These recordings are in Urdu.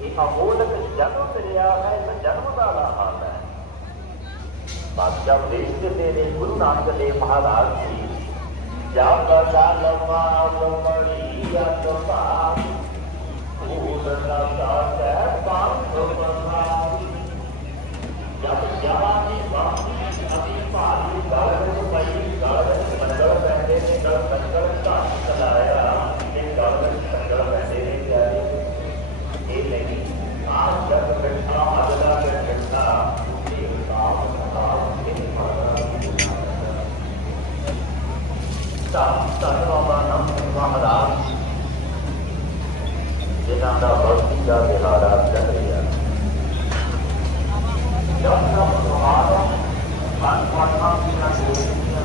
اولت جن دریا ہے جنم کا نام ہے بادشاہ ویش کے میرے گرو نانک دیو مہاراج جی جب لما مڑی اتما پورن کا پانچ جنہ کا بخشی کا دہارا چل رہا جب تک مسلمان من پڑھنا پینا کوئی نہیں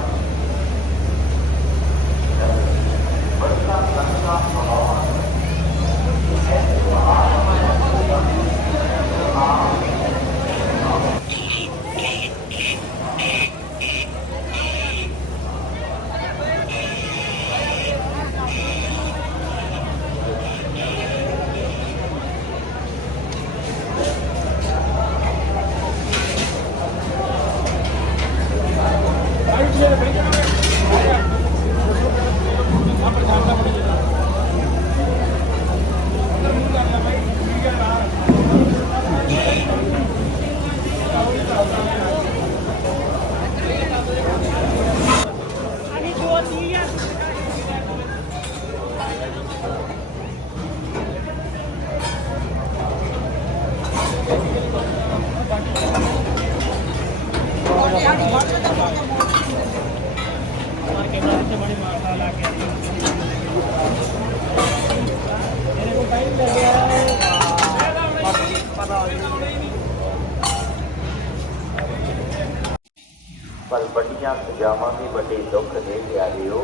پر پلبٹیاں سجاواں بھی بڑے دکھ دے پیاریو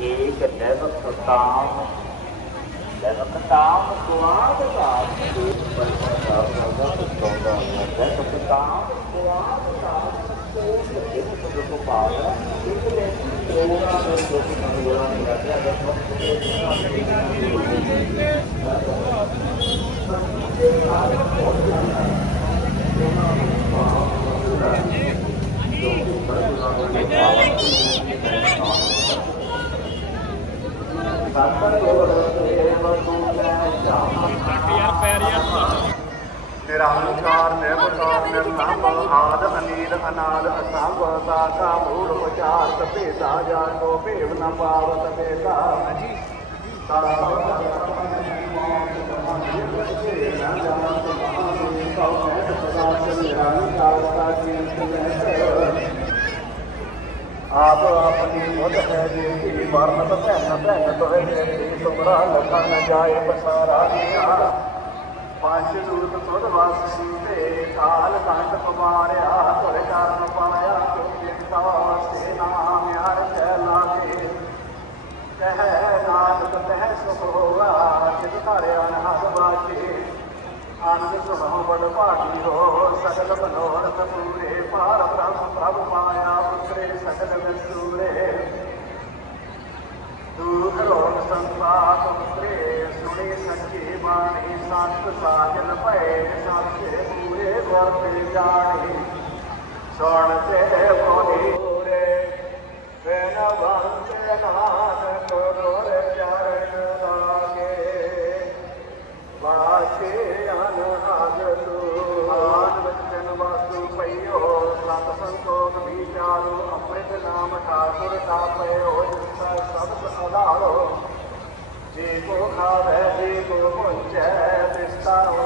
ایک نب ختام نب ختام سواد دا ختام سواد دا کو پالا ਨਿਰਹੰਕਾਰ ਨਿਰਵਕਾਰ ਨਿਰਨਾਮ ਆਦ, ਅਨੀਲ, ਅਨਾਦ ਅਸੰਭ ਸਾਖਾ, ਮੂੜ ਵਿਚਾਰ ਤਪੇ ਦਾ ਜਾਨ ਕੋ ਭੇਵ ਨ ਪਾਵਤ ਬੇਦਾ ਹਾਂਜੀ। ਨਿਰਹੰਕਾਰ ਸਾ ਕੀਰਤਨ ਹੈ آپ اپنی خود ہے میری بارنا تو پہننا تو ہے میری جائے بسارا گیا پانچ دور تو واسطے کال کانٹ پماریا تو Sorry, I'm not going to Sataro